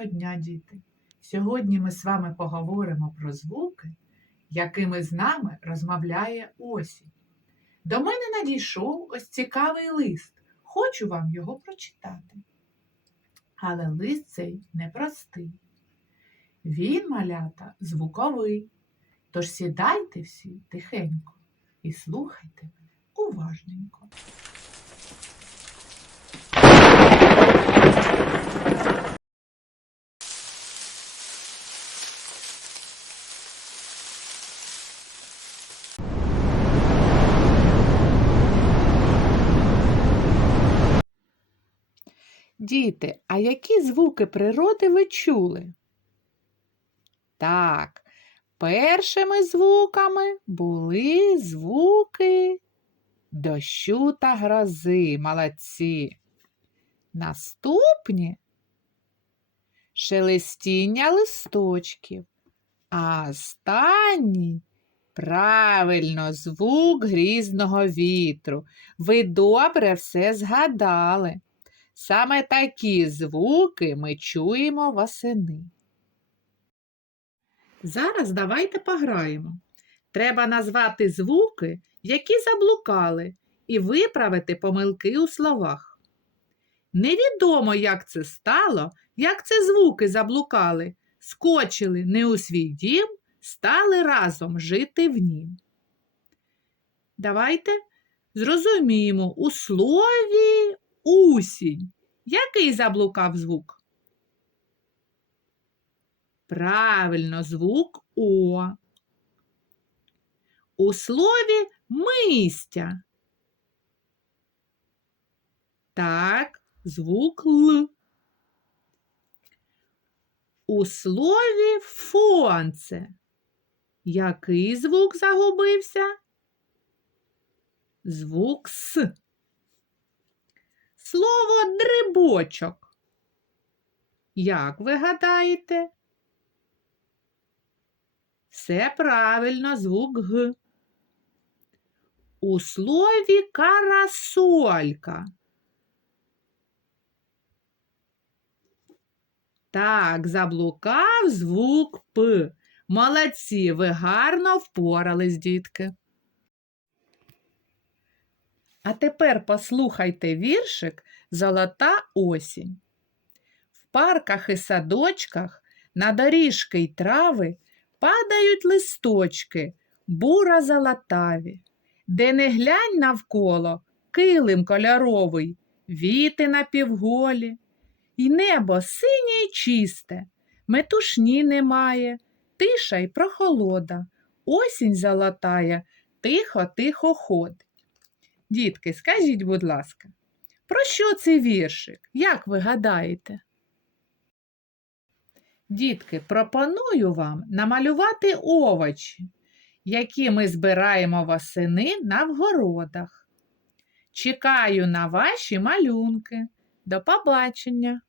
Доброго дня, діти! Сьогодні ми з вами поговоримо про звуки, якими з нами розмовляє осінь. До мене надійшов ось цікавий лист. Хочу вам його прочитати. Але лист цей непростий. Він, малята, звуковий. Тож сідайте всі тихенько і слухайте мене уважненько. Діти, а які звуки природи ви чули? Так, першими звуками були звуки дощу та грози, молодці. Наступні шелестіння листочків, а останній правильно звук грізного вітру. Ви добре все згадали. Саме такі звуки ми чуємо восени. Зараз давайте пограємо. Треба назвати звуки, які заблукали, і виправити помилки у словах. Невідомо, як це стало, як це звуки заблукали, скочили не у свій дім, стали разом жити в нім. Давайте зрозуміємо у слові Усінь. Який заблукав звук? Правильно, звук О. У слові мистя. Так, звук Л. У слові фонце. Який звук загубився? Звук С. Слово дрибочок. Як ви гадаєте? Все правильно, звук Г. У слові карасолька. Так, заблукав звук П. Молодці, ви гарно впорались, дітки. А тепер послухайте віршик Золота осінь. В парках і садочках на доріжки й трави падають листочки, бура золотаві, де не глянь навколо килим кольоровий, віти напівголі, і небо синє й чисте, метушні немає, тиша й прохолода, осінь золотая, тихо-тихо ходить. Дітки, скажіть, будь ласка, про що цей віршик? Як ви гадаєте? Дітки, пропоную вам намалювати овочі, які ми збираємо восени на вгородах. Чекаю на ваші малюнки. До побачення!